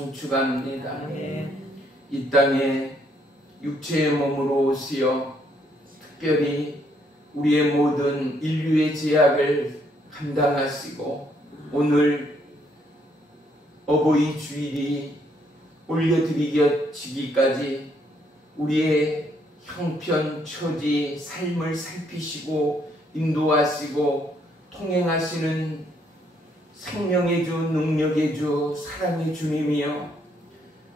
송축합니다. 이 땅에 육체의 몸으로 오시어 특별히 우리의 모든 인류의 죄악을 감당하시고 오늘 어버이 주일이 올려드리기까지 우리의 형편, 처지, 삶을 살피시고 인도하시고 통행하시는 생명의 주, 능력의 주, 사랑의 주님이여,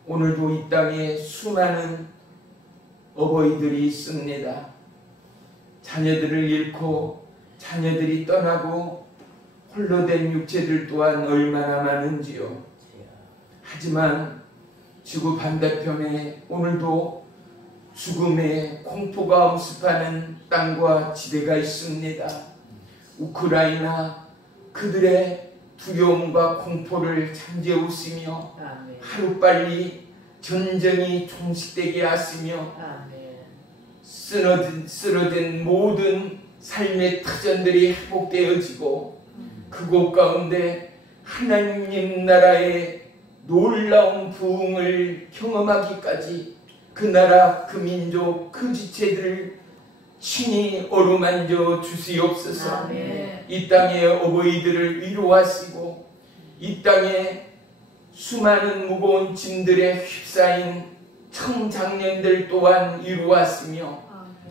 오늘도 이 땅에 수많은 어버이들이 있습니다. 자녀들을 잃고 자녀들이 떠나고 홀로 된 육체들 또한 얼마나 많은지요. 하지만 지구 반대편에 오늘도 죽음의 공포가 엄습하는 땅과 지대가 있습니다. 우크라이나, 그들의 두려움과 공포를 잠재우시며 하루빨리 전쟁이 종식되게 하시며 쓰러진 모든 삶의 터전들이 회복되어지고 그곳 가운데 하나님 나라의 놀라운 부흥을 경험하기까지 그 나라, 그 민족, 그 지체들을 친히 어루만져 주시옵소서. 이 땅의 어버이들을 위로하시고 이 땅에 수많은 무거운 짐들에 휩싸인 청장년들 또한 위로하시며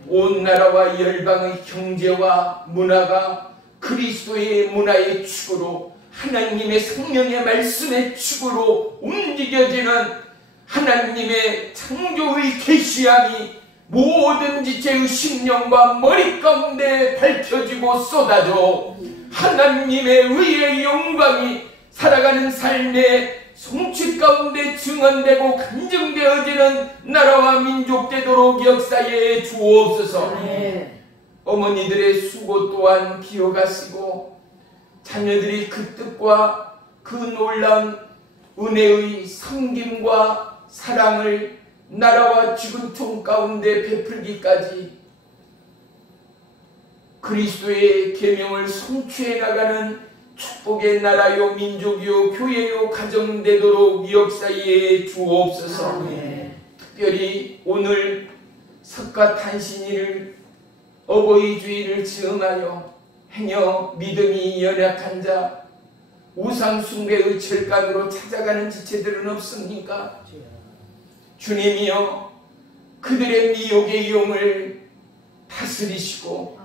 온 나라와 열방의 경제와 문화가 그리스도의 문화의 축으로 하나님의 성령의 말씀의 축으로 움직여지는 하나님의 창조의 계시함이 모든 지체의 심령과 머리 가운데 밝혀지고 쏟아져 하나님의 의의 영광이 살아가는 삶의 성취 가운데 증언되고 간증되어지는 나라와 민족 되도록 역사에 주옵소서. 어머니들의 수고 또한 기억하시고 자녀들이 그 뜻과 그 놀라운 은혜의 섬김과 사랑을 나라와 지구촌 가운데 베풀기까지 그리스도의 계명을 성취해 나가는 축복의 나라요 민족이요 교회요 가정되도록 역사에 주옵소서. 특별히 오늘 석가탄신일을 어버이 주일을 즈음하여 행여 믿음이 연약한 자 우상숭배의 절간으로 찾아가는 지체들은 없습니까? 주님이여 그들의 미혹의 용을 다스리시고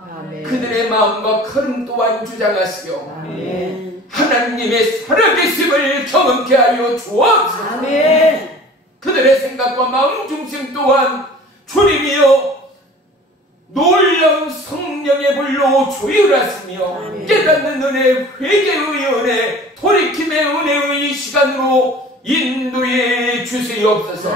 그들의 마음과 걸음 또한 주장하시오. 하나님의 살아계심을 경험케 하여 주옵소서. 그들의 생각과 마음 중심 또한 주님이여 놀라운 성령의 불로 조율하시며 깨닫는 은혜, 회개의 은혜, 돌이킴의 은혜의 시간으로 인도해 주시옵소서.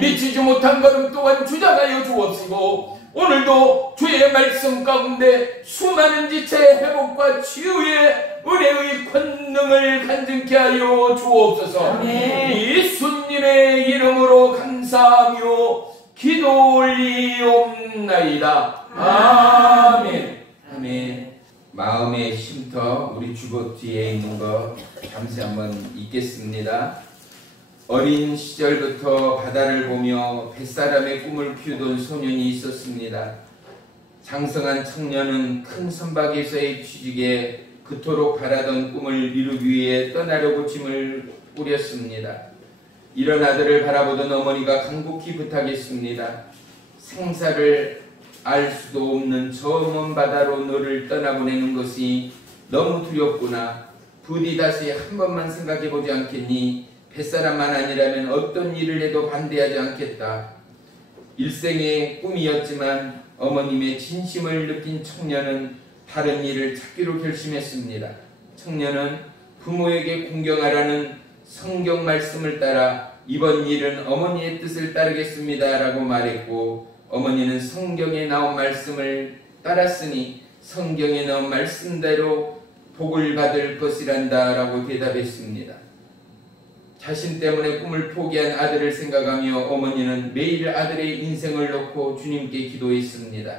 미치지 못한 걸음 또한 주장하여 주옵시고 오늘도 주의 말씀 가운데 수많은 지체의 회복과 치유의 은혜의 권능을 간증케 하여 주옵소서. 예수님의 이름으로 감사하며 기도 올리옵나이다. 아멘. 아멘. 마음의 쉼터, 우리 주보 뒤에 있는 거 잠시 한번 읽겠습니다. 어린 시절부터 바다를 보며 뱃사람의 꿈을 키우던 소년이 있었습니다. 장성한 청년은 큰 선박에서의 취직에 그토록 바라던 꿈을 이루기 위해 떠나려고 짐을 꾸렸습니다. 이런 아들을 바라보던 어머니가 간곡히 부탁했습니다. 생사를 알 수도 없는 저 먼 바다로 너를 떠나보내는 것이 너무 두렵구나. 부디 다시 한 번만 생각해보지 않겠니? 뱃사람만 아니라면 어떤 일을 해도 반대하지 않겠다. 일생의 꿈이었지만 어머님의 진심을 느낀 청년은 다른 일을 찾기로 결심했습니다. 청년은 부모에게 공경하라는 성경 말씀을 따라 이번 일은 어머니의 뜻을 따르겠습니다 라고 말했고 어머니는 성경에 나온 말씀을 따랐으니 성경에 나온 말씀대로 복을 받을 것이란다 라고 대답했습니다. 자신 때문에 꿈을 포기한 아들을 생각하며 어머니는 매일 아들의 인생을 놓고 주님께 기도했습니다.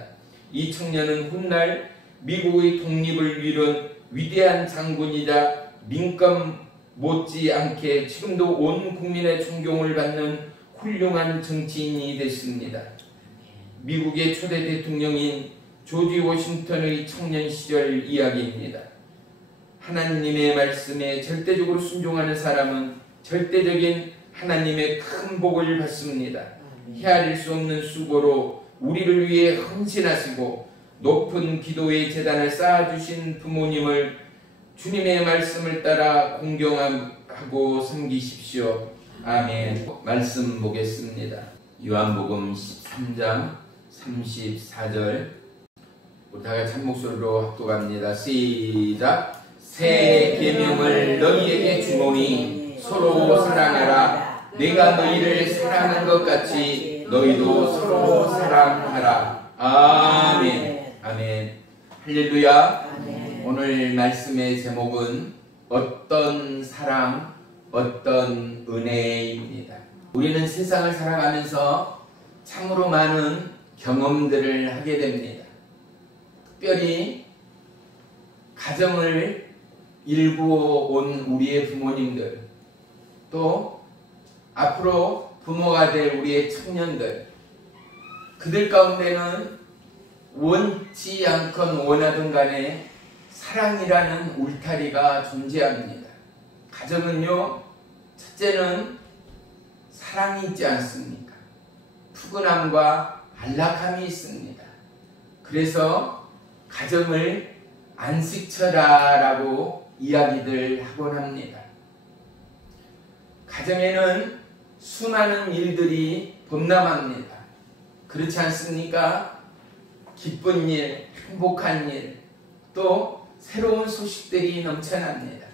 이 청년은 훗날 미국의 독립을 이룬 위대한 장군이자 민감 못지않게 지금도 온 국민의 존경을 받는 훌륭한 정치인이 됐습니다. 미국의 초대 대통령인 조지 워싱턴의 청년 시절 이야기입니다. 하나님의 말씀에 절대적으로 순종하는 사람은 절대적인 하나님의 큰 복을 받습니다. 헤아릴 수 없는 수고로 우리를 위해 헌신하시고 높은 기도의 제단을 쌓아주신 부모님을 주님의 말씀을 따라 공경하고 섬기십시오. 아멘. 말씀 보겠습니다. 요한복음 13장 34절. 우리 다 같이 한 목소리로 합독합니다. 시작. 새 계명을 너희에게 주노니 서로 사랑하라. 내가 너희를 사랑한 것 같이 너희도 서로 사랑하라. 아멘. 아멘. 할렐루야. 아멘. 오늘 말씀의 제목은 어떤 사랑, 어떤 은혜입니다. 우리는 세상을 살아가면서 참으로 많은 경험들을 하게 됩니다. 특별히 가정을 일구어 온 우리의 부모님들, 또 앞으로 부모가 될 우리의 청년들, 그들 가운데는 원치 않건 원하든 간에 사랑이라는 울타리가 존재합니다. 가정은요, 첫째는 사랑이 있지 않습니까? 푸근함과 안락함이 있습니다. 그래서 가정을 안식처다라고 이야기들 하곤 합니다. 가정에는 수많은 일들이 범람합니다. 그렇지 않습니까? 기쁜 일, 행복한 일, 또 새로운 소식들이 넘쳐납니다.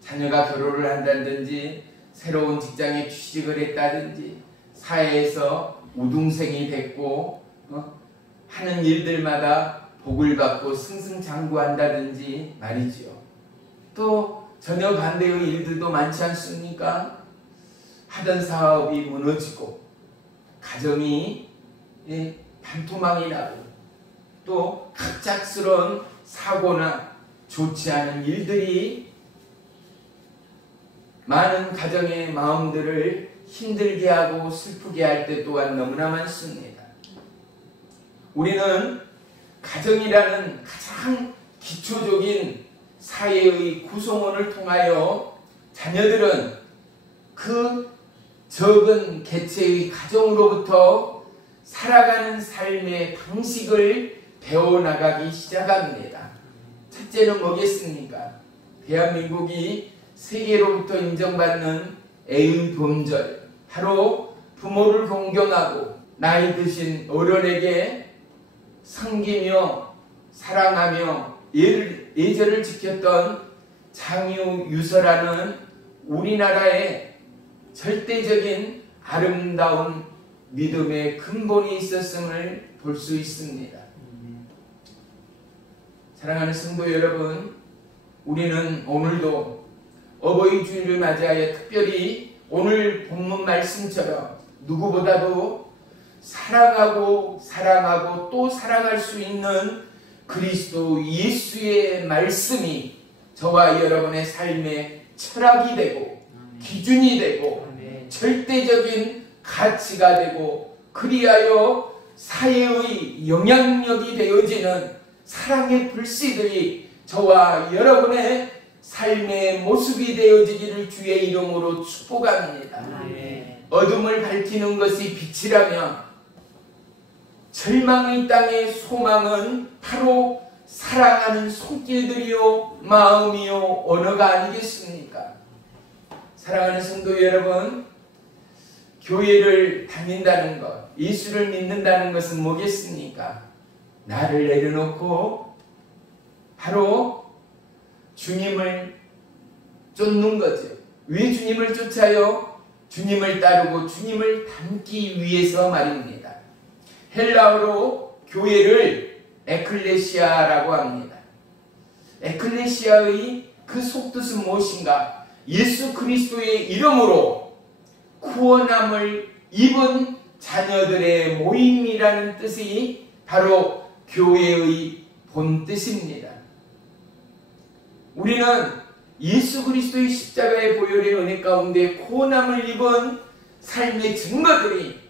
자녀가 결혼을 한다든지, 새로운 직장에 취직을 했다든지, 사회에서 우등생이 됐고 하는 일들마다 복을 받고 승승장구한다든지 말이지요. 또 전혀 반대의 일들도 많지 않습니까? 하던 사업이 무너지고 가정이 반토막이 나고 또 갑작스러운 사고나 좋지 않은 일들이 많은 가정의 마음들을 힘들게 하고 슬프게 할 때 또한 너무나 많습니다. 우리는 가정이라는 가장 기초적인 사회의 구성원을 통하여 자녀들은 그 적은 개체의 가정으로부터 살아가는 삶의 방식을 배워나가기 시작합니다. 첫째는 뭐겠습니까? 대한민국이 세계로부터 인정받는 애의 범절, 바로 부모를 존경하고 나이 드신 어른에게 섬기며 사랑하며 예절을 지켰던 장유유서라는 우리나라의 절대적인 아름다운 믿음의 근본이 있었음을 볼 수 있습니다. 사랑하는 성도 여러분, 우리는 오늘도 어버이 주일을 맞이하여 특별히 오늘 본문 말씀처럼 누구보다도 사랑하고 또 사랑할 수 있는 그리스도 예수의 말씀이 저와 여러분의 삶의 철학이 되고 기준이 되고 절대적인 가치가 되고 그리하여 사회의 영향력이 되어지는 사랑의 불씨들이 저와 여러분의 삶의 모습이 되어지기를 주의 이름으로 축복합니다. 어둠을 밝히는 것이 빛이라면 절망의 땅의 소망은 바로 사랑하는 손길들이요 마음이요 언어가 아니겠습니까? 사랑하는 성도 여러분, 교회를 다닌다는 것, 예수를 믿는다는 것은 뭐겠습니까? 나를 내려놓고 바로 주님을 쫓는 거죠. 왜 주님을 쫓아요? 주님을 따르고 주님을 닮기 위해서 말입니다. 헬라어로 교회를 에클레시아라고 합니다. 에클레시아의 그 속뜻은 무엇인가? 예수 그리스도의 이름으로 구원함을 입은 자녀들의 모임이라는 뜻이 바로 교회의 본뜻입니다. 우리는 예수 그리스도의 십자가의 보혈의 은혜 가운데 고난을 입은 삶의 증거들이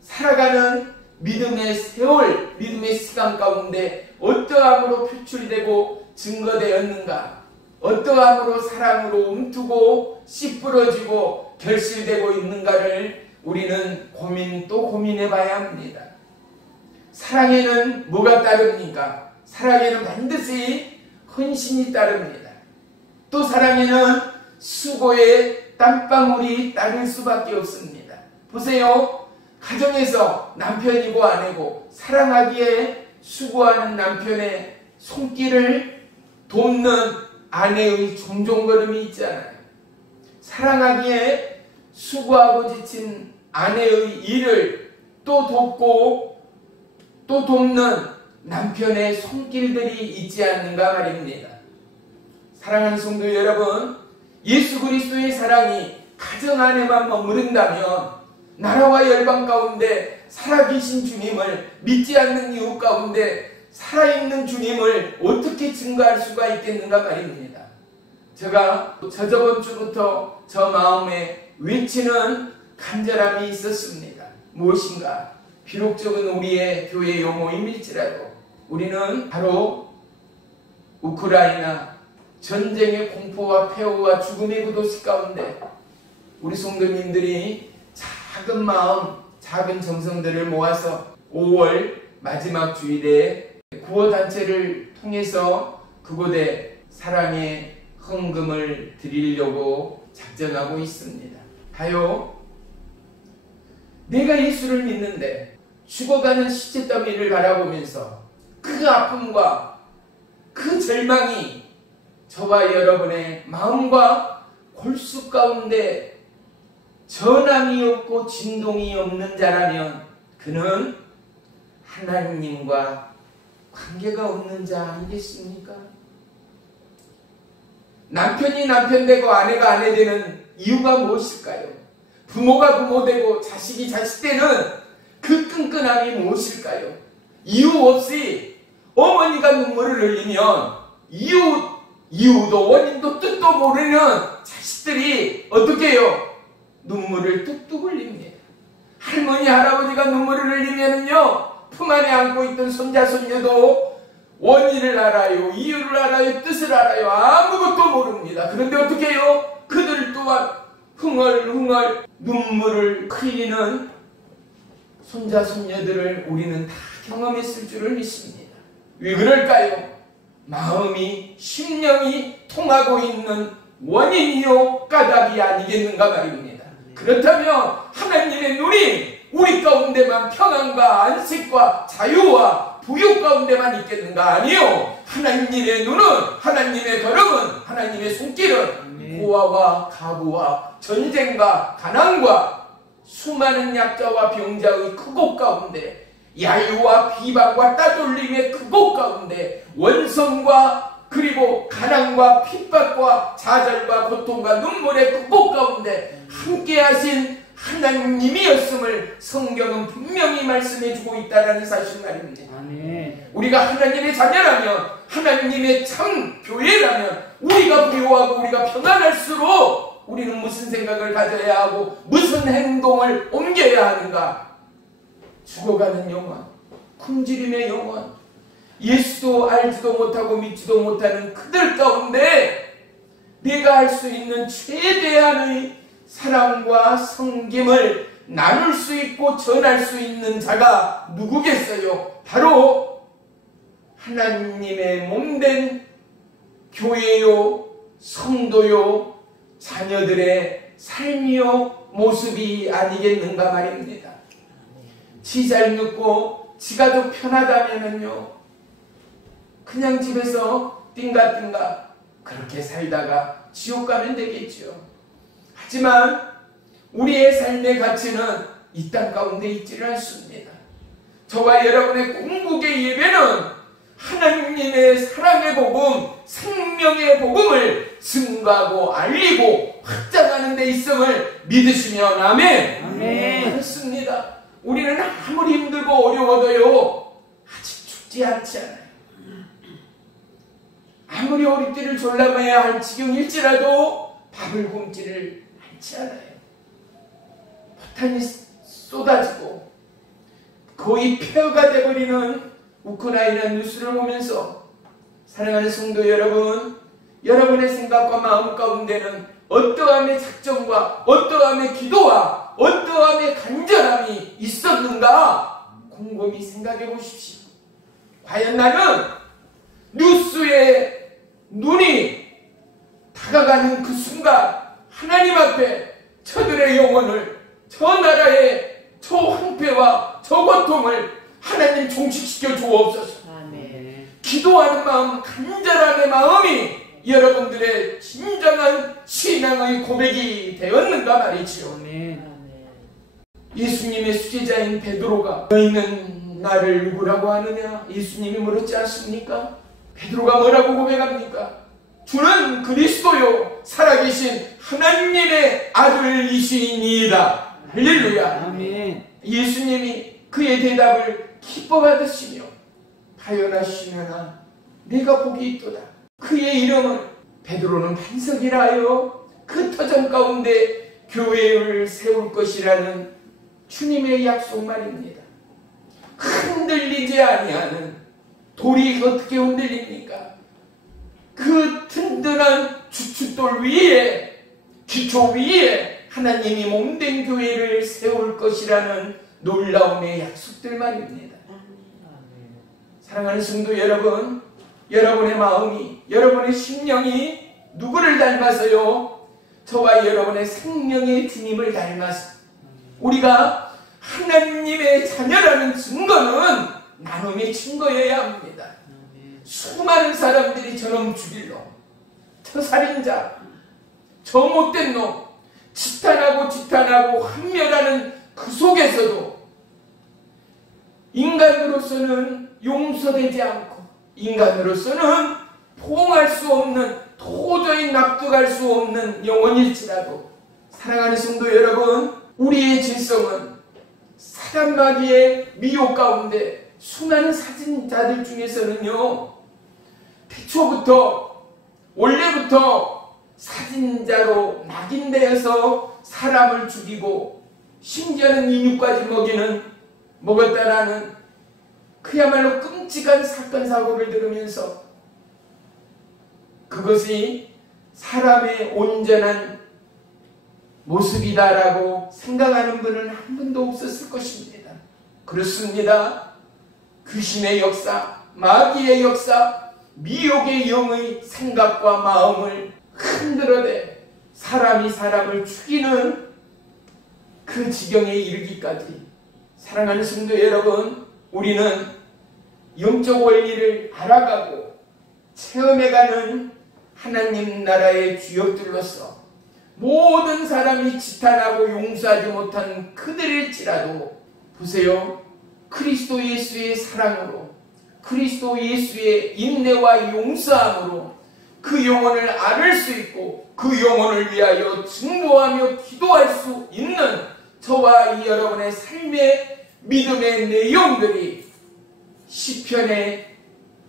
살아가는 믿음의 세월, 믿음의 시간 가운데 어떠함으로 표출되고 증거되었는가, 어떠함으로 사랑으로 움트고 씨뿌러지고 결실되고 있는가를 우리는 또 고민해 봐야 합니다. 사랑에는 뭐가 따릅니까? 사랑에는 반드시 헌신이 따릅니다. 또 사랑에는 수고의 땀방울이 따를 수밖에 없습니다. 보세요. 가정에서 남편이고 아내고 사랑하기에 수고하는 남편의 손길을 돕는 아내의 종종걸음이 있잖아요. 사랑하기에 수고하고 지친 아내의 일을 또 돕고 또 돕는 남편의 손길들이 있지 않는가 말입니다. 사랑하는 성도 여러분, 예수 그리스도의 사랑이 가정 안에만 머무른다면 나라와 열방 가운데 살아계신 주님을 믿지 않는 이웃 가운데 살아있는 주님을 어떻게 증거할 수가 있겠는가 말입니다. 제가 저저번 주부터 저 마음에 외치는 간절함이 있었습니다. 무엇인가? 비록적은 우리의 교회 용어임일지라도 우리는 바로 우크라이나 전쟁의 공포와 폐허와 죽음의 구도시 가운데 우리 성도님들이 작은 마음, 작은 정성들을 모아서 5월 마지막 주일에 구호단체를 통해서 그곳에 사랑의 헌금을 드리려고 작정하고 있습니다. 하여 내가 예수를 믿는데 죽어가는 시체 더미를 바라보면서 그 아픔과 그 절망이 저와 여러분의 마음과 골수 가운데 전함이 없고 진동이 없는 자라면 그는 하나님과 관계가 없는 자 아니겠습니까? 남편이 남편 되고 아내가 아내 되는 이유가 무엇일까요? 부모가 부모 되고 자식이 자식 되는 그 끈끈함이 무엇일까요? 이유 없이 어머니가 눈물을 흘리면 이유도 원인도 뜻도 모르는 자식들이 어떻게 해요? 눈물을 뚝뚝 흘립니다. 할머니 할아버지가 눈물을 흘리면은요 품 안에 안고 있던 손자 손녀도 원인을 알아요, 이유를 알아요, 뜻을 알아요. 아무것도 모릅니다. 그런데 어떻게 해요? 그들 또한 흥얼흥얼 눈물을 흘리는 손자 손녀들을 우리는 다 경험했을 줄을 믿습니다. 왜 그럴까요? 마음이 심령이 통하고 있는 원인이요 까닭이 아니겠는가 말입니다. 그렇다면 하나님의 눈이 우리 가운데만 평안과 안식과 자유와 부욕 가운데만 있겠는가? 아니요. 하나님의 눈은, 하나님의 걸음은, 하나님의 손길은 고아와 가부와 전쟁과 가난과 수많은 약자와 병자의 그곳 가운데, 야유와 비방과 따돌림의 그곳 가운데, 원성과 그리고 가난과 핍박과 좌절과 고통과 눈물의 그곳 가운데 함께 하신 하나님이었음을 성경은 분명히 말씀해주고 있다는 사실 말입니다. 아멘. 우리가 하나님의 자녀라면, 하나님의 참 교회라면 우리가 부유하고 우리가 평안할수록 우리는 무슨 생각을 가져야 하고 무슨 행동을 옮겨야 하는가? 죽어가는 영혼, 굶주림의 영혼, 예수도 알지도 못하고 믿지도 못하는 그들 가운데 내가 할 수 있는 최대한의 사랑과 섬김을 나눌 수 있고 전할 수 있는 자가 누구겠어요? 바로 하나님의 몸된 교회요, 성도요, 자녀들의 삶이요, 모습이 아니겠는가 말입니다. 지 잘 눕고 지가 더 편하다면요 그냥 집에서 띵가띵가 그렇게 살다가 지옥 가면 되겠죠. 하지만 우리의 삶의 가치는 이 땅 가운데 있지를 않습니다. 저와 여러분의 궁극의 예배는 하나님의 사랑의 복음, 생명의 복음을 증거하고 알리고 확장하는 데 있음을 믿으시면 아멘. 아멘. 그렇습니다. 우리는 아무리 힘들고 어려워도요 아직 죽지 않지 않아요. 아무리 허리띠를 졸라매야 할 지경일지라도 밥을 굶지를 않지 않아요. 포탄이 쏟아지고 거의 폐허가 되어버리는 우크라이나 뉴스를 보면서 사랑하는 성도 여러분, 여러분의 생각과 마음 가운데는 어떠함의 작정과 어떠함의 기도와 어떠함의 간절함이 있었는가 곰곰이 생각해 보십시오. 과연 나는 뉴스에 눈이 다가가는 그 순간 하나님 앞에 저들의 영혼을, 저 나라의 저 황폐와 저 고통을 하나님 종식시켜 주옵소서. 기도하는 마음, 간절함의 마음이 여러분들의 진정한 신앙의 고백이 되었는가 말이지요. 예수님의 수제자인 베드로가 너희는 나를 누구라고 하느냐? 예수님이 물었지 않습니까? 베드로가 뭐라고 고백합니까? 주는 그리스도요 살아계신 하나님의 아들이시니이다. 할렐루야. 아멘. 예수님이 그의 대답을 기뻐 받으시며 하여나시면아 내가 복이 있도다. 그의 이름은 베드로는 반석이라 하여 그 터전 가운데 교회를 세울 것이라는 주님의 약속 말입니다. 흔들리지 아니하는 돌이 어떻게 흔들립니까? 그 든든한 주춧돌 위에, 기초 위에 하나님이 몸된 교회를 세울 것이라는 놀라움의 약속들 말입니다. 사랑하는 성도 여러분, 여러분의 마음이, 여러분의 심령이 누구를 닮아서요? 저와 여러분의 생명의 주님을 닮아서 우리가 하나님의 자녀라는 증거는 나눔의 증거여야 합니다. 수많은 사람들이 저놈 죽일 놈, 저 살인자, 저 못된 놈, 지탄하고 환멸하는 그 속에서도 인간으로서는 용서되지 않고 인간으로서는 포용할 수 없는, 도저히 납득할 수 없는 영혼일지라도 사랑하는 성도 여러분, 우리의 질성은 사람 마귀의 미혹 가운데 수많은 사진자들 중에서는요, 태초부터 원래부터 사진자로 낙인되어서 사람을 죽이고 심지어는 인육까지 먹었다라는 그야말로 끔찍한 사건 사고를 들으면서 그것이 사람의 온전한 모습이다라고 생각하는 분은 한 분도 없었을 것입니다. 그렇습니다. 귀신의 역사, 마귀의 역사, 미혹의 영의 생각과 마음을 흔들어대 사람이 사람을 죽이는 그 지경에 이르기까지 사랑하는 성도 여러분, 우리는 영적 원리를 알아가고 체험해가는 하나님 나라의 주역들로서 모든 사람이 지탄하고 용서하지 못한 그들일지라도 보세요. 그리스도 예수의 사랑으로, 그리스도 예수의 인내와 용서함으로 그 영혼을 안을 수 있고 그 영혼을 위하여 증거하며 기도할 수 있는 저와 이 여러분의 삶의 믿음의 내용들이 시편의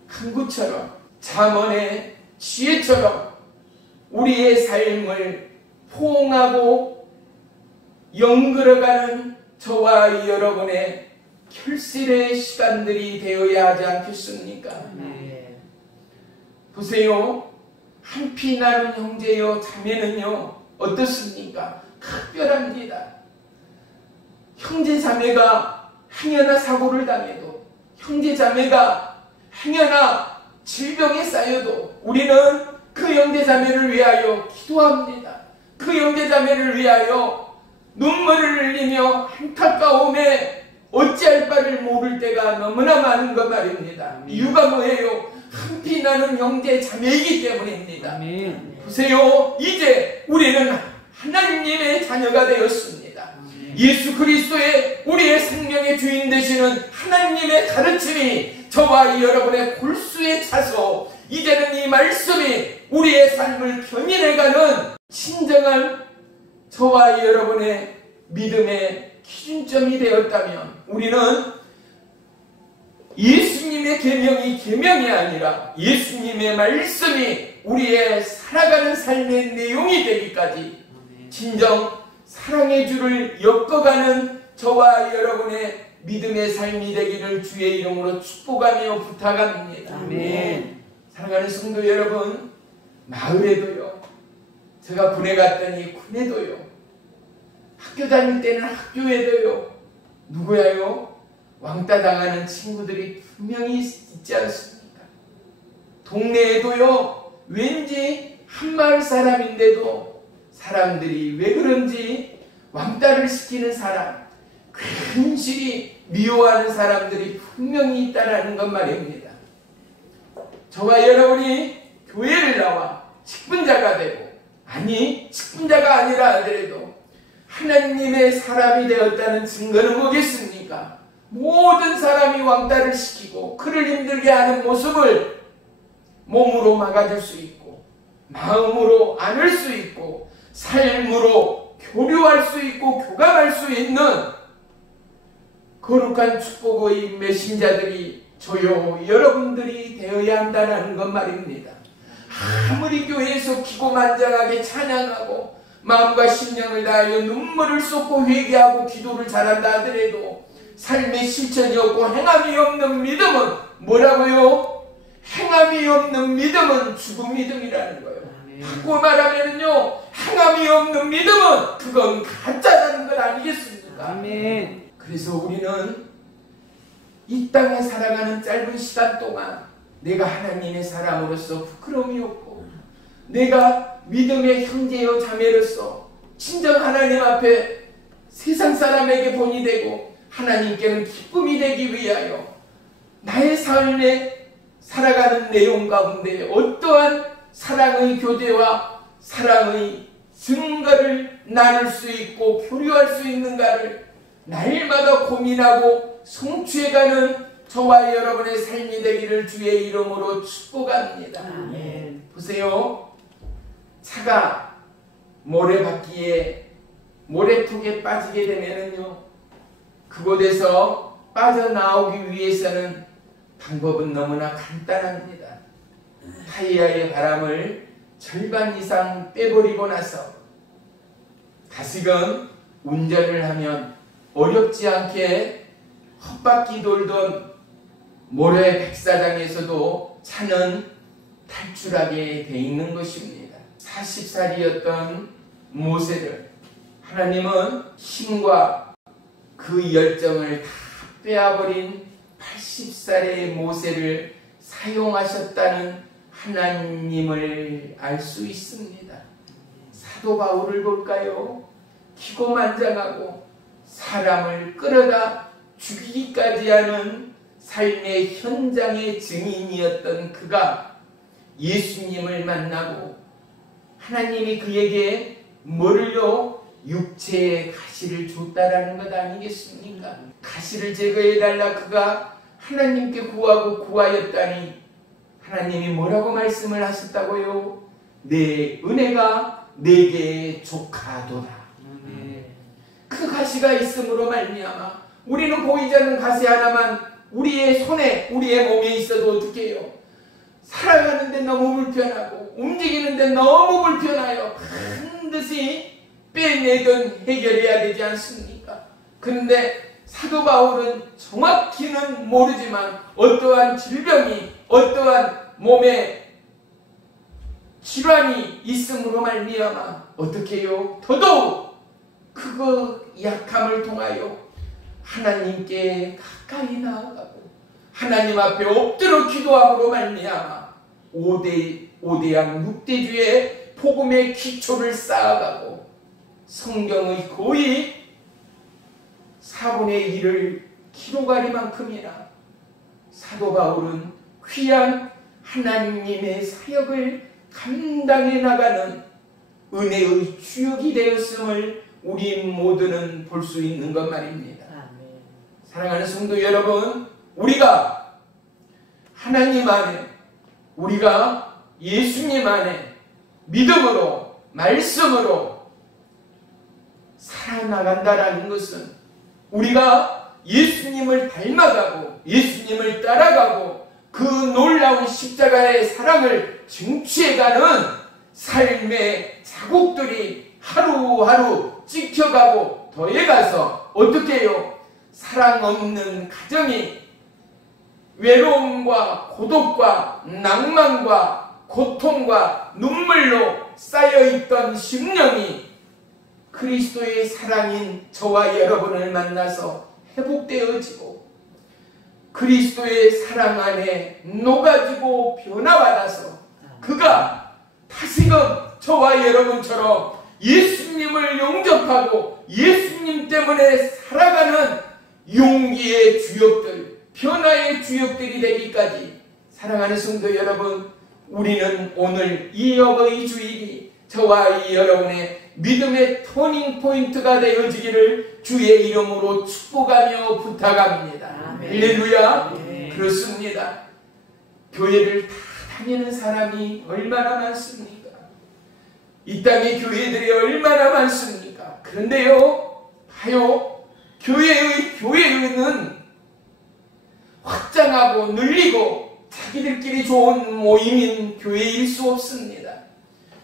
강구처럼 잠언의 지혜처럼 우리의 삶을 포옹하고 연결해가는 저와 이 여러분의 결실의 시간들이 되어야 하지 않겠습니까? 보세요. 한 피 나는 형제여 자매는요 어떻습니까? 각별합니다. 형제 자매가 행여나 사고를 당해도, 형제 자매가 행여나 질병에 쌓여도 우리는 그 형제 자매를 위하여 기도합니다. 그 형제 자매를 위하여 눈물을 흘리며 안타까움에 어찌할 바를 모를 때가 너무나 많은 것 말입니다. 이유가 뭐예요? 한 피 나는 형제 자매이기 때문입니다. 아멘. 보세요. 이제 우리는 하나님의 자녀가 되었습니다. 예수 그리스도의 우리의 생명의 주인 되시는 하나님의 가르침이 저와 이 여러분의 골수에 차서 이제는 이 말씀이 우리의 삶을 견인해가는 진정한 저와 이 여러분의 믿음의 기준점이 되었다면 우리는 예수 예수님의 계명이 계명이 아니라 예수님의 말씀이 우리의 살아가는 삶의 내용이 되기까지 진정 사랑의 주를 엮어가는 저와 여러분의 믿음의 삶이 되기를 주의 이름으로 축복하며 부탁합니다. 아멘. 사랑하는 성도 여러분, 마을에도요, 제가 군에 갔더니 군에도요, 학교 다닐 때는 학교에도요, 누구야요? 왕따 당하는 친구들이 분명히 있지 않습니까? 동네에도요, 왠지 한마을 사람인데도 사람들이 왜 그런지 왕따를 시키는 사람, 근실히 미워하는 사람들이 분명히 있다는 것 말입니다. 저와 여러분이 교회를 나와 직분자가 되고, 아니 직분자가 아니라 하더라도 하나님의 사람이 되었다는 증거는 뭐겠습니까? 모든 사람이 왕따를 시키고 그를 힘들게 하는 모습을 몸으로 막아줄 수 있고, 마음으로 안을 수 있고, 삶으로 교류할 수 있고 교감할 수 있는 거룩한 축복의 메신자들이 저요 여러분들이 되어야 한다는 것 말입니다. 아무리 교회에서 기고만장하게 찬양하고 마음과 심령을 다하여 눈물을 쏟고 회개하고 기도를 잘한다 하더라도 삶의 실천이 없고 행함이 없는 믿음은 뭐라고요? 행함이 없는 믿음은 죽은 믿음이라는 거예요. 바꿔 말하면요, 행함이 없는 믿음은 그건 가짜라는 것 아니겠습니까? 아멘. 그래서 우리는 이 땅에 살아가는 짧은 시간 동안 내가 하나님의 사람으로서 부끄러움이 없고, 내가 믿음의 형제요 자매로서 친정 하나님 앞에 세상 사람에게 본이 되고 하나님께는 기쁨이 되기 위하여 나의 삶에 살아가는 내용 가운데 어떠한 사랑의 교제와 사랑의 증거를 나눌 수 있고 교류할 수 있는가를 날마다 고민하고 성취해가는 저와 여러분의 삶이 되기를 주의 이름으로 축복합니다. 아멘. 보세요. 차가 모래바퀴에 모래통에 빠지게 되면은요, 그곳에서 빠져나오기 위해서는 방법은 너무나 간단합니다. 타이어의 바람을 절반 이상 빼버리고 나서 다시금 운전을 하면 어렵지 않게 헛바퀴 돌던 모래 백사장에서도 차는 탈출하게 돼 있는 것입니다. 40살이었던 모세를 하나님은 힘과 그 열정을 다 빼앗버린 80살의 모세를 사용하셨다는 하나님을 알 수 있습니다. 사도 바울을 볼까요? 기고만장하고 사람을 끌어다 죽이기까지 하는 삶의 현장의 증인이었던 그가 예수님을 만나고 하나님이 그에게 뭐를요? 육체의 가시를 줬다라는 것 아니겠습니까? 가시를 제거해달라 그가 하나님께 구하고 구하였다니 하나님이 뭐라고 말씀을 하셨다고요? 내 은혜가 내게 족하도다. 그 가시가 있음으로 말미암아 우리는 보이지 않는 가시 하나만 우리의 손에 우리의 몸에 있어도 어떻게 해요? 살아가는데 너무 불편하고 움직이는데 너무 불편하여 반드시 빼내든 해결해야 되지 않습니까? 그런데 사도 바울은 정확히는 모르지만 어떠한 질병이 어떠한 몸에 질환이 있음으로 말미암아 어떻게 해요? 더더욱 그 약함을 통하여 하나님께 가까이 나아가고 하나님 앞에 엎드려 기도함으로 말미암아 5대양 6대주의 복음의 기초를 쌓아가고 성경의 거의 4분의 1을 기록하리만큼이나 사도 바울은 귀한 하나님의 사역을 감당해 나가는 은혜의 주역이 되었음을 우리 모두는 볼 수 있는 것 말입니다. 아멘. 사랑하는 성도 여러분, 우리가 하나님 안에, 우리가 예수님 안에 믿음으로 말씀으로 살아나간다라는 것은 우리가 예수님을 닮아가고 예수님을 따라가고 그 놀라운 십자가의 사랑을 쟁취해가는 삶의 자국들이 하루하루 찍혀가고 더해가서 어떻게 해요? 사랑 없는 가정이 외로움과 고독과 낭만과 고통과 눈물로 쌓여있던 심령이 그리스도의 사랑인 저와 여러분을 만나서 회복되어지고 그리스도의 사랑 안에 녹아지고 변화받아서 그가 다시금 저와 여러분처럼 예수님을 영접하고 예수님 때문에 살아가는 용기의 주역들, 변화의 주역들이 되기까지 사랑하는 성도 여러분, 우리는 오늘 이 어버이 주일이 저와 이 여러분의 믿음의 터닝 포인트가 되어지기를 주의 이름으로 축복하며 부탁합니다. 할렐루야. 그렇습니다. 교회를 다 다니는 사람이 얼마나 많습니까? 이 땅에 교회들이 얼마나 많습니까? 그런데요, 봐요. 교회는 확장하고 늘리고 자기들끼리 좋은 모임인 교회일 수 없습니다.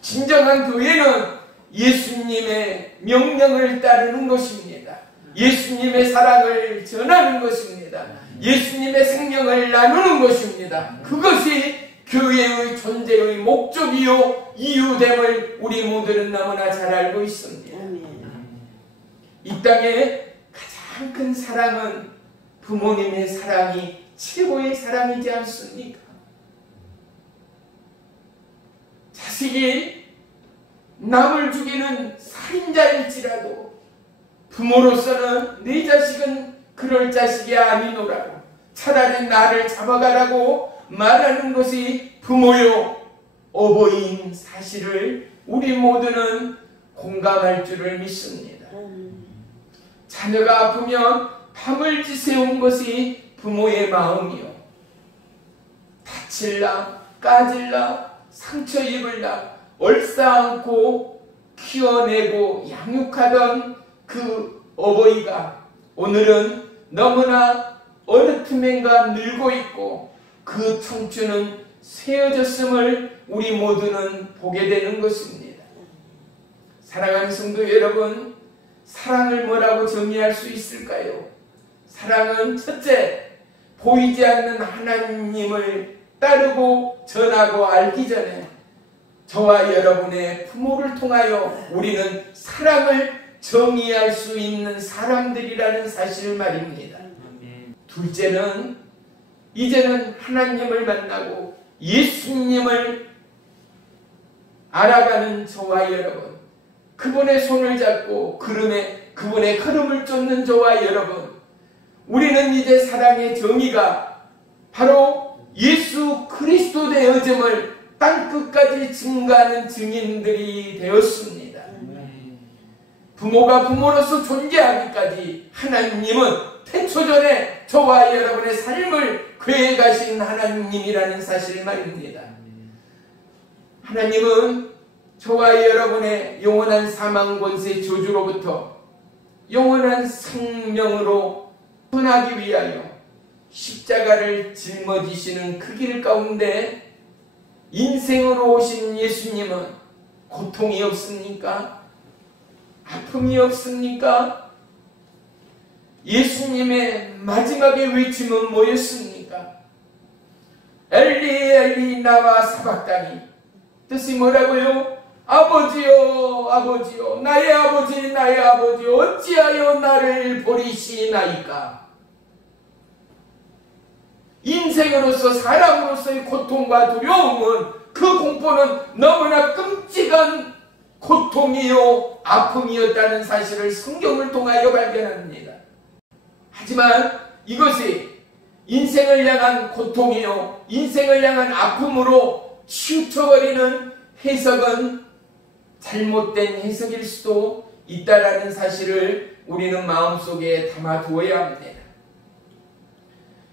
진정한 교회는 예수님의 명령을 따르는 것입니다. 예수님의 사랑을 전하는 것입니다. 예수님의 생명을 나누는 것입니다. 그것이 교회의 존재의 목적이요 이유됨을 우리 모두는 너무나 잘 알고 있습니다. 이 땅에 가장 큰 사랑은 부모님의 사랑이 최고의 사랑이지 않습니까? 자식이 남을 죽이는 살인자일지라도 부모로서는 내 자식은 그럴 자식이 아니노라고 차라리 나를 잡아가라고 말하는 것이 부모요 어버이인 사실을 우리 모두는 공감할 줄을 믿습니다. 자녀가 아프면 밤을 지새운 것이 부모의 마음이요, 다칠라 까질라 상처 입을라 얼싸안고 키워내고 양육하던 그 어버이가 오늘은 너무나 어느 틈엔가 늙고 있고 그 청춘은 쇠어졌음을 우리 모두는 보게 되는 것입니다. 사랑하는 성도 여러분, 사랑을 뭐라고 정의할 수 있을까요? 사랑은 첫째, 보이지 않는 하나님을 따르고 전하고 알기 전에 저와 여러분의 부모를 통하여 우리는 사랑을 정의할 수 있는 사람들이라는 사실 말입니다. 둘째는 이제는 하나님을 만나고 예수님을 알아가는 저와 여러분, 그분의 손을 잡고 그분의 걸음을 쫓는 저와 여러분, 우리는 이제 사랑의 정의가 바로 예수 그리스도 되어짐을 땅끝까지 증거하는 증인들이 되었습니다. 부모가 부모로서 존재하기까지 하나님은 태초전에 저와 여러분의 삶을 계획하신 하나님이라는 사실 말입니다. 하나님은 저와 여러분의 영원한 사망 권세 저주로부터 영원한 생명으로 떠나기 위하여 십자가를 짊어지시는 그 길 가운데 인생으로 오신 예수님은 고통이 없습니까? 아픔이 없습니까? 예수님의 마지막의 외침은 뭐였습니까? 엘리 엘리 나와 사박다니, 뜻이 뭐라고요? 아버지여 아버지여 나의 아버지 나의 아버지 어찌하여 나를 버리시나이까? 인생으로서 사람으로서의 고통과 두려움은, 그 공포는 너무나 끔찍한 고통이요 아픔이었다는 사실을 성경을 통하여 발견합니다. 하지만 이것이 인생을 향한 고통이요 인생을 향한 아픔으로 치우쳐버리는 해석은 잘못된 해석일 수도 있다라는 사실을 우리는 마음속에 담아두어야 합니다.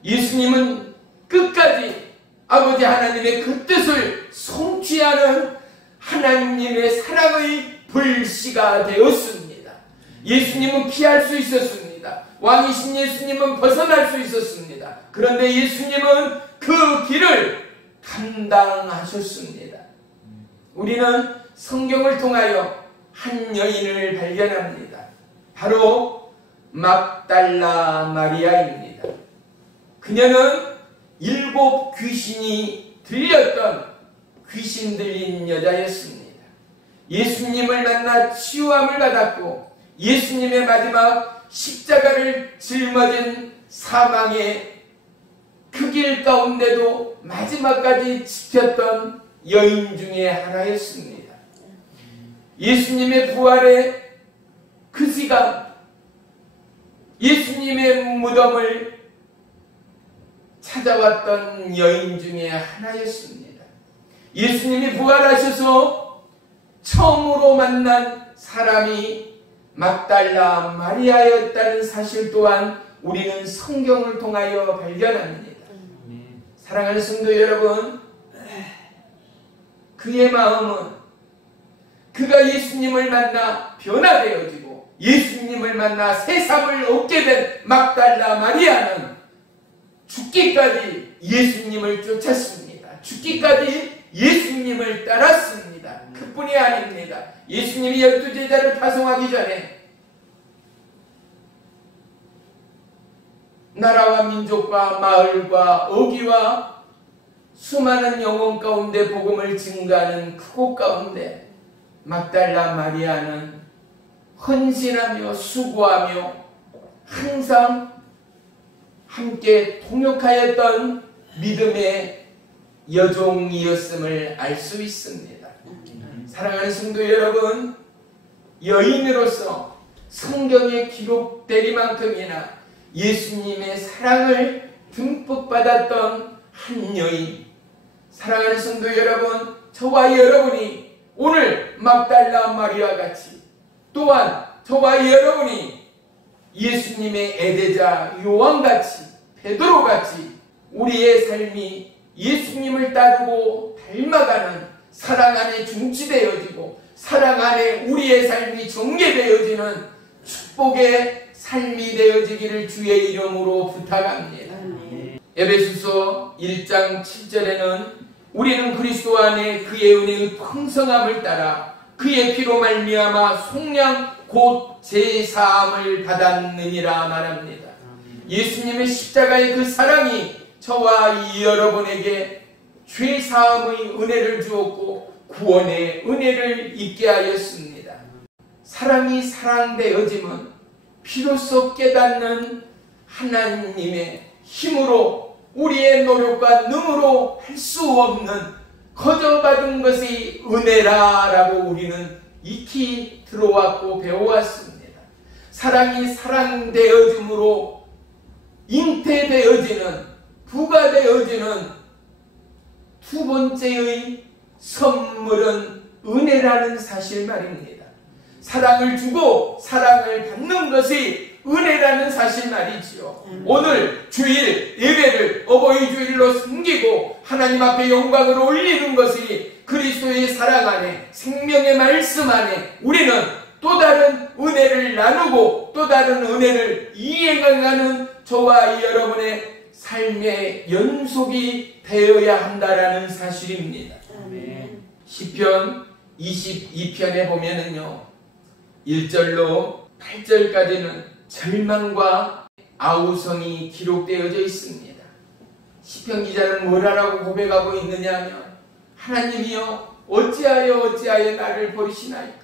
예수님은 끝까지 아버지 하나님의 그 뜻을 성취하는 하나님의 사랑의 불씨가 되었습니다. 예수님은 피할 수 있었습니다. 있었습니다. 왕이신 예수님은 벗어날 수 있었습니다. 그런데 예수님은 그 길을 감당하셨습니다. 우리는 성경을 통하여 한 여인을 발견합니다. 바로 막달라 마리아입니다. 그녀는 7 귀신이 들렸던 귀신 들린 여자였습니다. 예수님을 만나 치유함을 받았고 예수님의 마지막 십자가를 짊어진 사망의 그 길 가운데도 마지막까지 지켰던 여인 중에 하나였습니다. 예수님의 부활의 그 시간, 예수님의 무덤을 찾아왔던 여인 중에 하나였습니다. 예수님이 부활하셔서 처음으로 만난 사람이 막달라 마리아였다는 사실 또한 우리는 성경을 통하여 발견합니다. 사랑하는 성도 여러분, 그의 마음은 그가 예수님을 만나 변화되어지고 예수님을 만나 새삼을 얻게 된 막달라 마리아는 죽기까지 예수님을 쫓았습니다. 죽기까지 예수님을 따랐습니다. 그뿐이 아닙니다. 예수님이 12제자를 파송하기 전에 나라와 민족과 마을과 어귀와 수많은 영혼 가운데 복음을 증거하는 그곳 가운데 막달라 마리아는 헌신하며 수고하며 항상 함께 통역하였던 믿음의 여종이었음을 알 수 있습니다. 사랑하는 성도 여러분, 여인으로서 성경에 기록되기만큼이나 예수님의 사랑을 듬뿍 받았던 한 여인, 사랑하는 성도 여러분, 저와 여러분이 오늘 막달라 마리아 같이 또한 저와 여러분이 예수님의 애제자 요한같이 베드로같이 우리의 삶이 예수님을 따르고 닮아가는 사랑 안에 중치되어지고 사랑 안에 우리의 삶이 전개되어지는 축복의 삶이 되어지기를 주의 이름으로 부탁합니다. 에베소서 1장 7절에는 우리는 그리스도 안에 그의 은혜의 풍성함을 따라 그의 피로 말미암아 속량 곧 제사함을 받았느니라 말합니다. 예수님의 십자가의 그 사랑이 저와 여러분에게 죄사함의 은혜를 주었고 구원의 은혜를 있게 하였습니다. 사랑이 사랑되어짐은 비로소 깨닫는 하나님의 힘으로 우리의 노력과 능으로 할 수 없는 거저받은 것이 은혜라라고 우리는 익히 들어왔고 배워왔습니다. 사랑이 사랑되어짐으로 잉태되어지는 부가되어지는 두 번째의 선물은 은혜라는 사실 말입니다. 사랑을 주고 사랑을 받는 것이 은혜라는 사실 말이지요. 오늘 주일 예배를 어버이 주일로 섬기고 하나님 앞에 영광을 올리는 것이 그리스도의 사랑 안에 생명의 말씀 안에 우리는 또 다른 은혜를 나누고 또 다른 은혜를 이행하는 저와 여러분의 삶의 연속이 되어야 한다라는 사실입니다. 시편 22편에 보면은요 1절로 8절까지는 절망과 아우성이 기록되어져 있습니다. 시편 기자는 뭐라고 고백하고 있느냐 하면 하나님이여 어찌하여 나를 버리시나이까.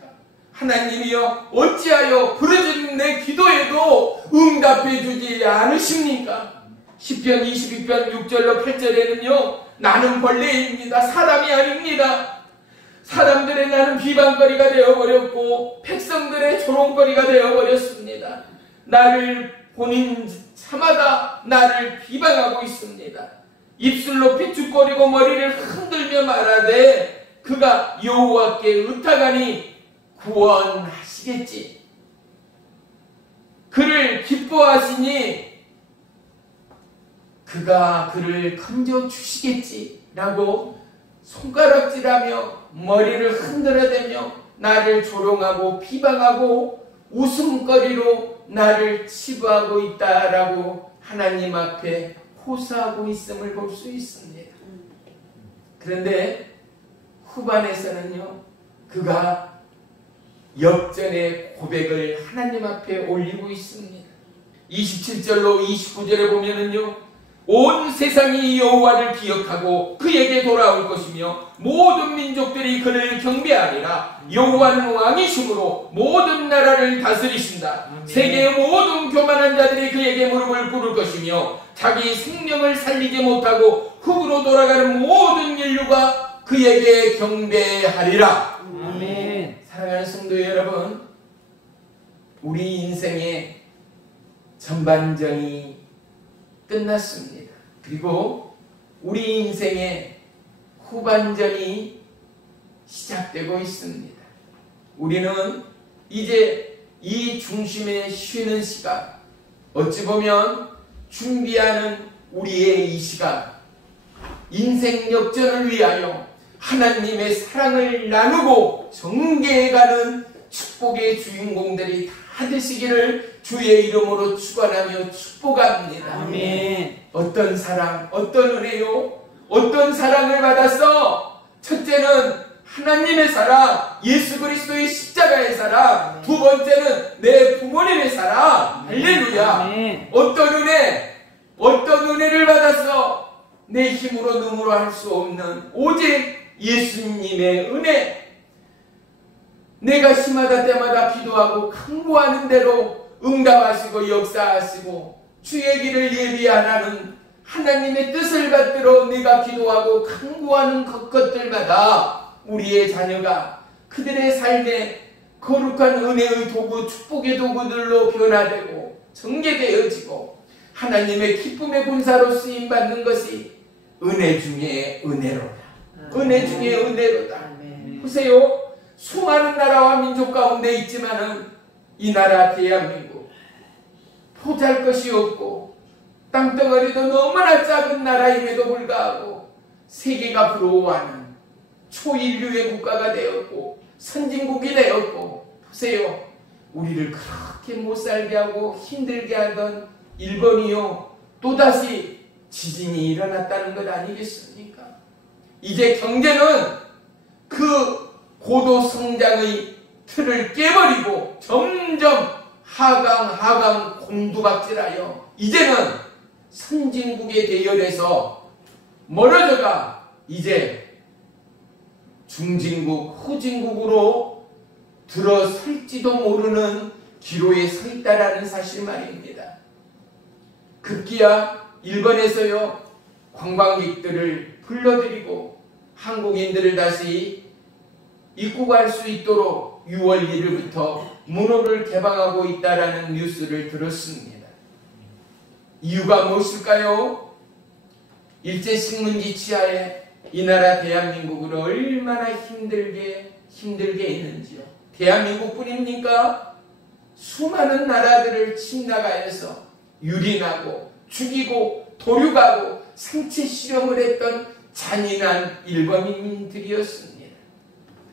하나님이여 어찌하여 부르짖는 내 기도에도 응답해 주지 않으십니까. 시편 22편 6절로 8절에는요 나는 벌레입니다. 사람이 아닙니다. 사람들의 나는 비방거리가 되어버렸고 백성들의 조롱거리가 되어버렸습니다. 나를 본인 차마다 나를 비방하고 있습니다. 입술로 비축거리고 머리를 흔들며 말하되 그가 여호와께 의탁하니 구원하시겠지. 그를 기뻐하시니 그가 그를 건져주시겠지 라고 손가락질하며 머리를 흔들어대며 나를 조롱하고 비방하고 웃음거리로 나를 치부하고 있다라고 하나님 앞에 호소하고 있음을 볼 수 있습니다. 그런데 후반에서는요, 그가 역전의 고백을 하나님 앞에 올리고 있습니다. 27절로 29절에 보면은요, 온 세상이 여호와를 기억하고 그에게 돌아올 것이며 모든 민족들이 그를 경배하리라. 여호와는 왕이심으로 모든 나라를 다스리신다. 세계의 모든 교만한 자들이 그에게 무릎을 꿇을 것이며 자기 생명을 살리지 못하고 흙으로 돌아가는 모든 인류가 그에게 경배하리라. 아멘. 사랑하는 성도 여러분, 우리 인생의 전반전이 끝났습니다. 그리고 우리 인생의 후반전이 시작되고 있습니다. 우리는 이제 이 중심에 쉬는 시간, 어찌 보면 준비하는 우리의 이 시간, 인생 역전을 위하여 하나님의 사랑을 나누고 전개해가는 축복의 주인공들이 다 되시기를 주의 이름으로 축원하며 축복합니다. 아멘. 어떤 사랑, 어떤 은혜요? 어떤 사랑을 받았어? 첫째는 하나님의 사랑, 예수 그리스도의 십자가의 사랑. 두 번째는 내 부모님의 사랑. 할렐루야. 아멘. 어떤 은혜? 어떤 은혜를 받았어? 내 힘으로 능으로 할 수 없는 오직 예수님의 은혜. 내가 심하다 때마다 기도하고 간구하는 대로 응답하시고 역사하시고 주의 길을 예비하라는 하나님의 뜻을 받들어 내가 기도하고 간구하는 것들마다 우리의 자녀가 그들의 삶에 거룩한 은혜의 도구, 축복의 도구들로 변화되고 전개되어지고 하나님의 기쁨의 군사로 쓰임받는 것이 은혜 중에 은혜로다. 은혜 중에 은혜로다. 아멘. 보세요. 수많은 나라와 민족 가운데 있지만은 이 나라 대한민국 보잘것이 없고 땅덩어리도 너무나 작은 나라임에도 불구하고 세계가 부러워하는 초인류의 국가가 되었고 선진국이 되었고, 보세요. 우리를 그렇게 못살게 하고 힘들게 하던 일본이요, 또다시 지진이 일어났다는 것 아니겠습니까? 이제 경제는 그 고도 성장의 틀을 깨버리고 점점 하강 곤두박질하여 이제는 선진국의 대열에서 멀어져가 이제 중진국, 후진국으로 들어설지도 모르는 기로에 서 있다라는 사실 말입니다. 급기야 일본에서요, 관광객들을 불러들이고 한국인들을 다시 입국할 수 있도록 6월 1일부터 문호를 개방하고 있다라는 뉴스를 들었습니다. 이유가 무엇일까요? 일제식민지 치하에 이 나라 대한민국을 얼마나 힘들게 했는지요. 대한민국뿐입니까? 수많은 나라들을 침략하여서 유린하고 죽이고 도륙하고 생체 실험을 했던 잔인한 일본인들이었습니다.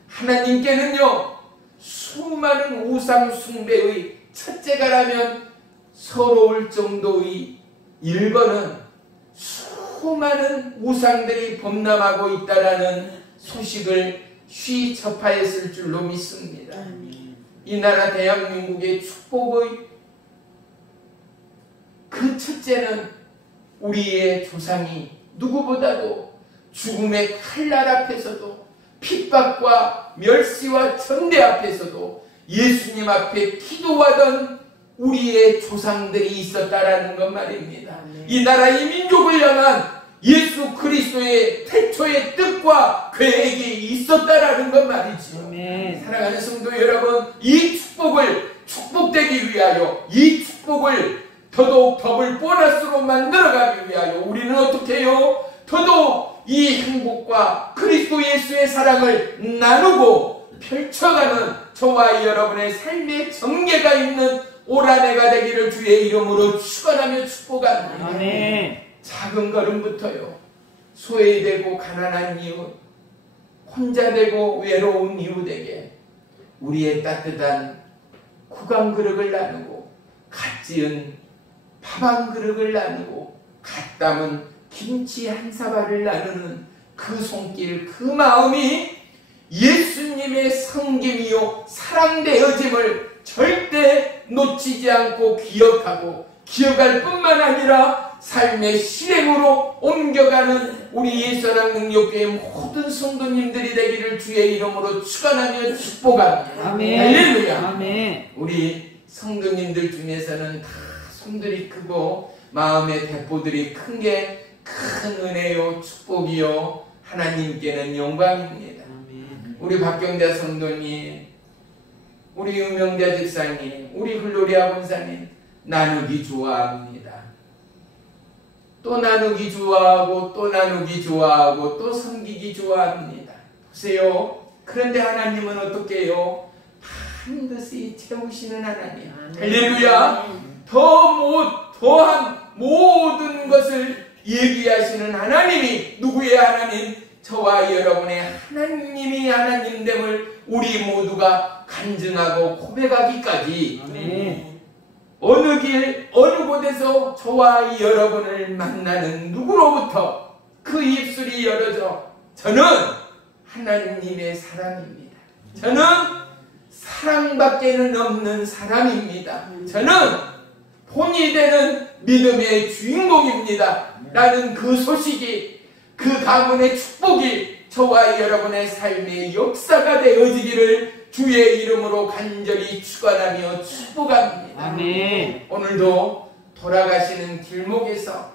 하나님께는요, 수많은 우상 숭배의 첫째가라면 서러울 정도의 일본은 수많은 우상들이 범람하고 있다라는 소식을 쉬 접하였을 줄로 믿습니다. 이 나라 대한민국의 축복의 그 첫째는 우리의 조상이 누구보다도 죽음의 칼날 앞에서도 핍박과 멸시와 전대 앞에서도 예수님 앞에 기도하던 우리의 조상들이 있었다라는 것 말입니다. 이 나라 이 민족을 향한 예수 그리스도의 태초의 뜻과 계획이 있었다라는 것 말이지요. 사랑하는 성도 여러분, 이 축복을 축복되기 위하여, 이 축복을 더더욱 더블 보너스로 만들어가기 위하여 우리는 어떻게 해요? 더더욱 이 행복과 그리스도 예수의 사랑을 나누고 펼쳐가는 저와 여러분의 삶의 전개가 있는 올 한 해가 되기를 주의 이름으로 축원하며 축복합니다. 아멘. 작은 걸음부터요, 소외되고 가난한 이웃, 혼자 되고 외로운 이웃에게 우리의 따뜻한 구강 그릇을 나누고 갓 지은 밥 한 그릇을 나누고 갓 담은 김치 한 사발을 나누는 그 손길, 그 마음이 예수님의 섬김이요 사랑되어짐을 절대 놓치지 않고 기억하고 기억할 뿐만 아니라 삶의 실행으로 옮겨가는 우리 예수사랑 능력교회 모든 성도님들이 되기를 주의 이름으로 축원하며 축복합니다. 아멘. 할렐루야. 아멘. 우리 성도님들 중에서는 다 손들이 크고 마음의 대포들이 큰 게 큰 은혜요 축복이요 하나님께는 영광입니다. 아멘. 우리 박경자 성도님, 우리 유명자 집사님, 우리 글로리아 권사님 나누기 좋아합니다. 또 나누기 좋아하고 또 나누기 좋아하고 또 섬기기 좋아합니다. 보세요. 그런데 하나님은 어떻게 해요? 반드시 채우시는 하나님. 할렐루야. 더한 모든 것을 얘기하시는 하나님이 누구의 하나님? 저와 여러분의 하나님이 하나님됨을 우리 모두가 간증하고 고백하기까지 아멘. 어느 길 어느 곳에서 저와 여러분을 만나는 누구로부터 그 입술이 열어져 저는 하나님의 사람입니다. 저는 사랑밖에는 없는 사람입니다. 저는 본이 되는 믿음의 주인공입니다. 라는 그 소식이, 그 가문의 축복이 저와 여러분의 삶의 역사가 되어지기를 주의 이름으로 간절히 축원하며 축복합니다. 아멘. 오늘도 돌아가시는 길목에서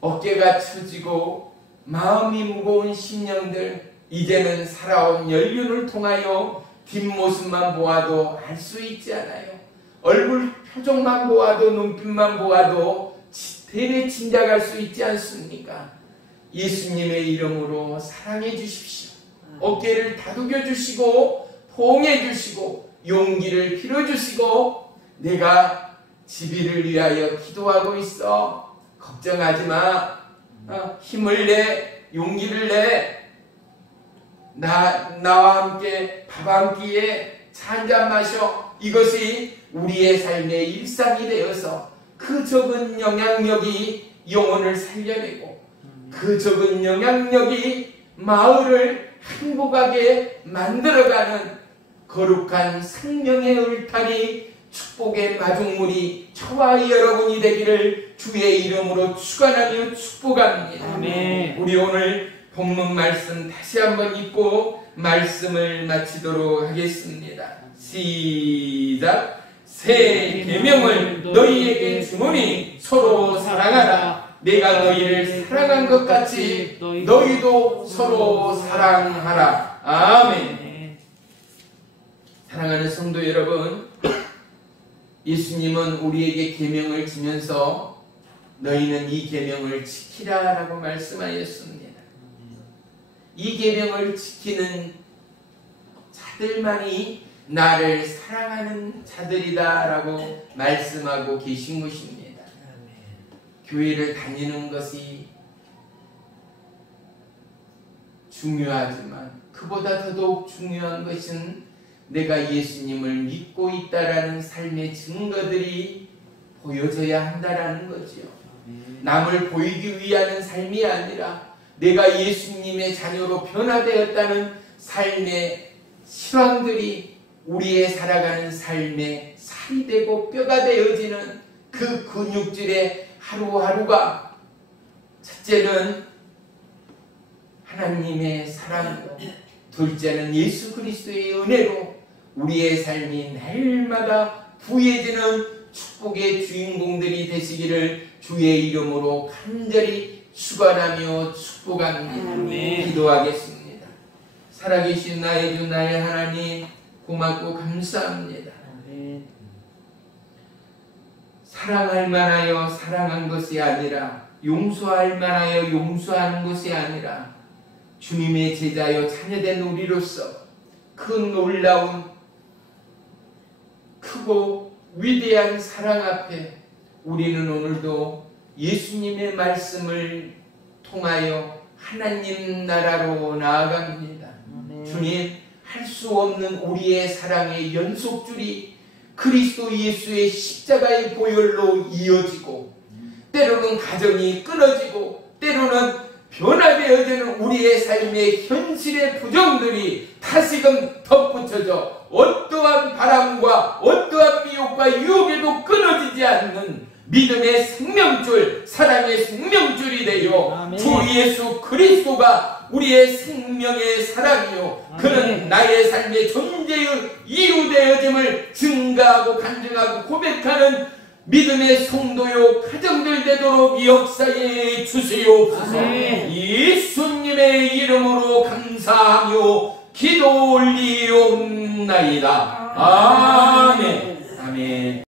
어깨가 처지고 마음이 무거운 심령들, 이제는 살아온 연륜을 통하여 뒷모습만 보아도 알 수 있지 않아요. 얼굴 표정만 보아도, 눈빛만 보아도 대개 짐작할 수 있지 않습니까? 예수님의 이름으로 사랑해 주십시오. 어깨를 다독여 주시고 포옹해 주시고 용기를 빌어 주시고, 내가 지비를 위하여 기도하고 있어. 걱정하지 마. 힘을 내. 용기를 내. 나와 함께 밥 한 끼에 차 한 잔 마셔. 이것이 우리의 삶의 일상이 되어서 그 적은 영향력이 영혼을 살려내고 그 적은 영향력이 마을을 행복하게 만들어가는 거룩한 생명의 울타리, 축복의 마중물이 저와 여러분이 되기를 주의 이름으로 축원하며 축복합니다. 아멘. 우리 오늘 본문 말씀 다시 한번 읽고 말씀을 마치도록 하겠습니다. 시작. 새 계명을 너희에게 주노니 서로 사랑하라. 내가 너희를 사랑한 것 같이 너희도 서로 사랑하라. 아멘. 사랑하는 성도 여러분, 예수님은 우리에게 계명을 주면서 너희는 이 계명을 지키라 라고 말씀하였습니다. 이 계명을 지키는 자들만이 나를 사랑하는 자들이다 라고 말씀하고 계신 것입니다. 교회를 다니는 것이 중요하지만 그보다 더더욱 중요한 것은 내가 예수님을 믿고 있다라는 삶의 증거들이 보여져야 한다라는 거지요. 남을 보이기 위한 삶이 아니라 내가 예수님의 자녀로 변화되었다는 삶의 실황들이 우리의 살아가는 삶의 살이 되고 뼈가 되어지는 그 근육질의 하루하루가, 첫째는 하나님의 사랑으로, 둘째는 예수 그리스도의 은혜로 우리의 삶이 날마다 부해지는 축복의 주인공들이 되시기를 주의 이름으로 간절히 축원하며 축복합니다. 아멘. 기도하겠습니다. 살아계신 나의 주 나의 하나님, 고맙고 감사합니다. 사랑할 만하여 사랑한 것이 아니라, 용서할 만하여 용서하는 것이 아니라, 주님의 제자여 자녀된 우리로서 그 놀라운 크고 위대한 사랑 앞에 우리는 오늘도 예수님의 말씀을 통하여 하나님 나라로 나아갑니다. 주님, 할 수 없는 우리의 사랑의 연속줄이 그리스도 예수의 십자가의 보혈로 이어지고, 때로는 가정이 끊어지고, 때로는 변화되어지는 우리의 삶의 현실의 부정들이 다시금 덧붙여져 어떠한 바람과 어떠한 미혹과 유혹에도 끊어지지 않는 믿음의 생명줄, 사랑의 생명줄이 되어 아멘. 주 예수 그리스도가 우리의 생명의 사랑이요, 아멘. 그는 나의 삶의 존재의 이루되어짐을 증가하고 간증하고 고백하는 믿음의 성도요 가정들 되도록 역사해 주시옵소서. 아멘. 예수님의 이름으로 감사하며 기도 올리옵나이다. 아멘.